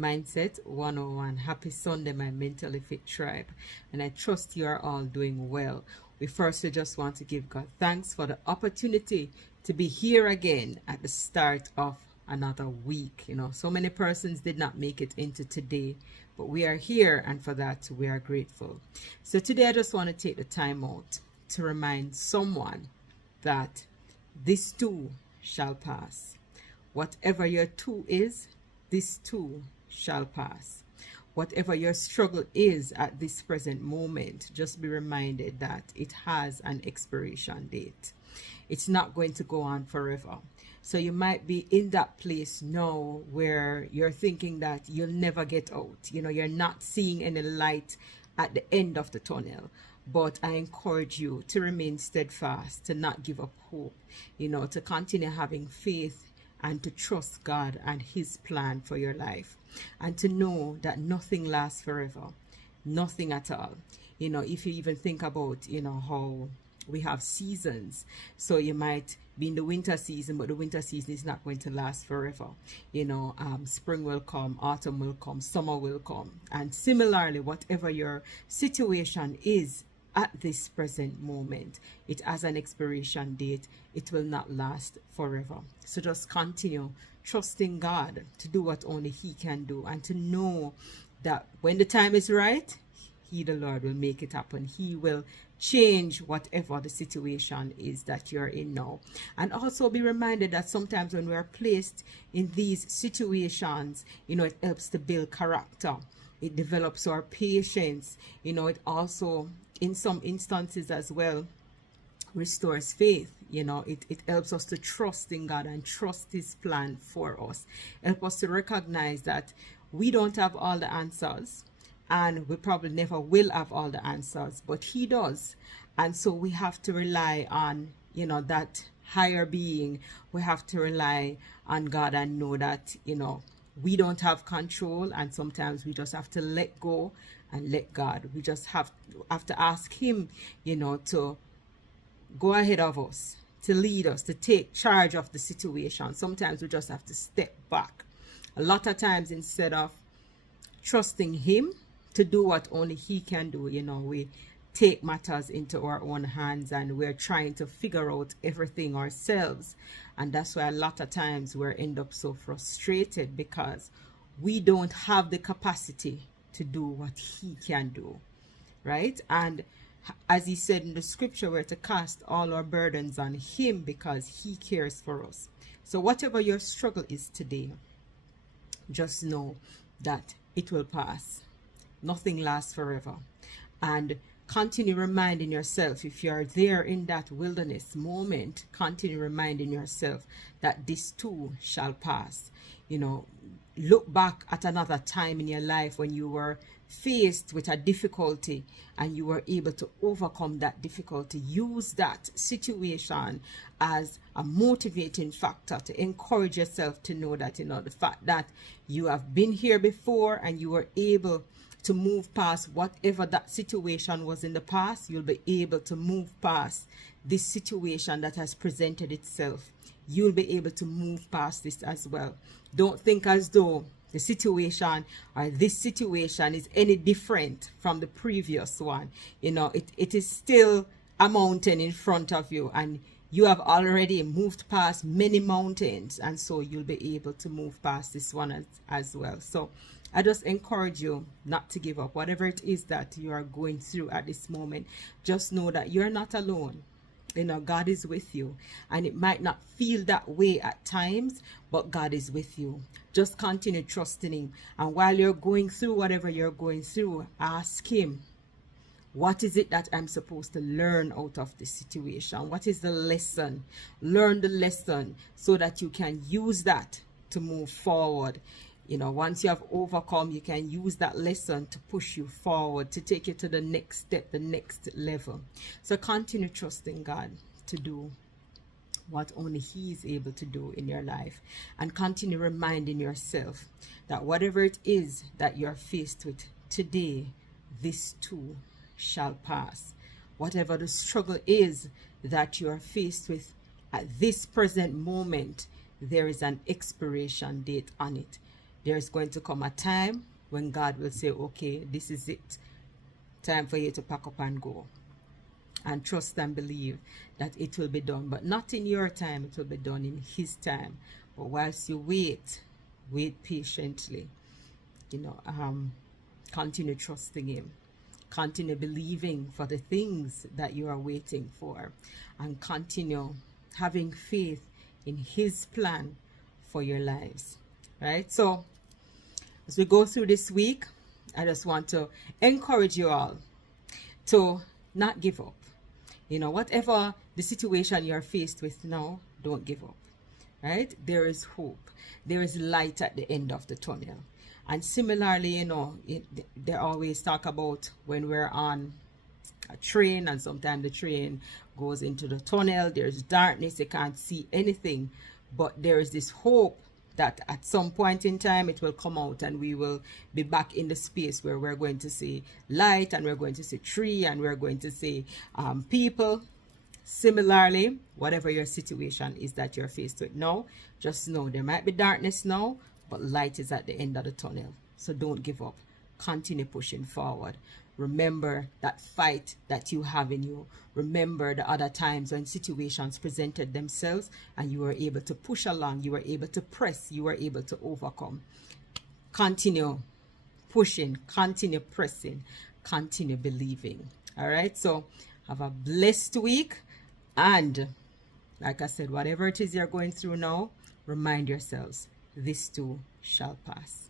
Mindset 101. Happy Sunday, my mentally fit tribe. And I trust you are all doing well. We firstly just want to give God thanks for the opportunity to be here again at the start of another week. So many persons did not make it into today, but we are here, and for that we are grateful. So today I just want to take the time out to remind someone that this too shall pass. Whatever your too is, this too shall pass. Whatever your struggle is at this present moment, just be reminded that it has an expiration date. It's not going to go on forever. So you might be in that place now where you're thinking that you'll never get out. You're not seeing any light at the end of the tunnel. But I encourage you to remain steadfast, to not give up hope, to continue having faith and to trust God and His plan for your life, and to know that nothing lasts forever, nothing at all. If you even think about, how we have seasons, so you might be in the winter season, but the winter season is not going to last forever. Spring will come, autumn will come, summer will come, and similarly, whatever your situation is at this present moment, it has an expiration date. It will not last forever. So just continue trusting God to do what only He can do, and to know that when the time is right, He, the Lord, will make it happen. He will change whatever the situation is that you're in now. And also be reminded that sometimes when we are placed in these situations, it helps to build character. It develops our patience. It also, in some instances as well, restores faith. It helps us to trust in God and trust His plan for us. Help us to recognize that we don't have all the answers, and we probably never will have all the answers, but He does. And so we have to rely on, that higher being. We have to rely on God and know that, we don't have control, and sometimes we just have to let go and let God. We just have to ask Him, to go ahead of us, to lead us, to take charge of the situation. Sometimes we just have to step back. A lot of times, instead of trusting Him to do what only He can do, we take matters into our own hands, and we're trying to figure out everything ourselves. And that's why a lot of times we end up so frustrated, because we don't have the capacity to do what He can do, right? And as He said in the scripture, we're to cast all our burdens on Him because He cares for us. So whatever your struggle is today, just know that it will pass. Nothing lasts forever. And continue reminding yourself, if you are there in that wilderness moment, continue reminding yourself that this too shall pass. Look back at another time in your life when you were faced with a difficulty and you were able to overcome that difficulty. Use that situation as a motivating factor to encourage yourself to know that, the fact that you have been here before and you were able to move past whatever that situation was in the past, you'll be able to move past this situation that has presented itself. You'll be able to move past this as well. Don't think as though the situation or this situation is any different from the previous one. It is still a mountain in front of you, and you have already moved past many mountains, and so you'll be able to move past this one as well. So I just encourage you not to give up. Whatever it is that you are going through at this moment, just know that you're not alone. God is with you, and it might not feel that way at times, but God is with you. Just continue trusting Him, and while you're going through whatever you're going through, ask Him, what is it that I'm supposed to learn out of this situation? What is the lesson? Learn the lesson so that you can use that to move forward. Once you have overcome, you can use that lesson to push you forward, to take you to the next step, the next level. So continue trusting God to do what only He is able to do in your life, and continue reminding yourself that whatever it is that you're faced with today, this too shall pass. Whatever the struggle is that you are faced with at this present moment, there is an expiration date on it. there's going to come a time when God will say, okay, this is it. Time for you to pack up and go. And trust and believe that it will be done. But not in your time, it will be done in His time. But whilst you wait patiently. Continue trusting Him. Continue believing for the things that you are waiting for. And continue having faith in His plan for your lives. Right? So, as we go through this week, I just want to encourage you all to not give up. Whatever the situation you're faced with now, don't give up. Right? There is hope. There is light at the end of the tunnel. And similarly, they always talk about when we're on a train and sometimes the train goes into the tunnel, there's darkness, you can't see anything. But there is this hope that at some point in time it will come out and we will be back in the space where we're going to see light and we're going to see tree and we're going to see people. Similarly, whatever your situation is that you're faced with now, just know there might be darkness now, but light is at the end of the tunnel. So don't give up. Continue pushing forward. Remember that fight that you have in you. Remember the other times when situations presented themselves and you were able to push along, you were able to press, you were able to overcome. Continue pushing, continue pressing, continue believing. All right, so have a blessed week. And like I said, whatever it is you're going through now, remind yourselves, this too shall pass.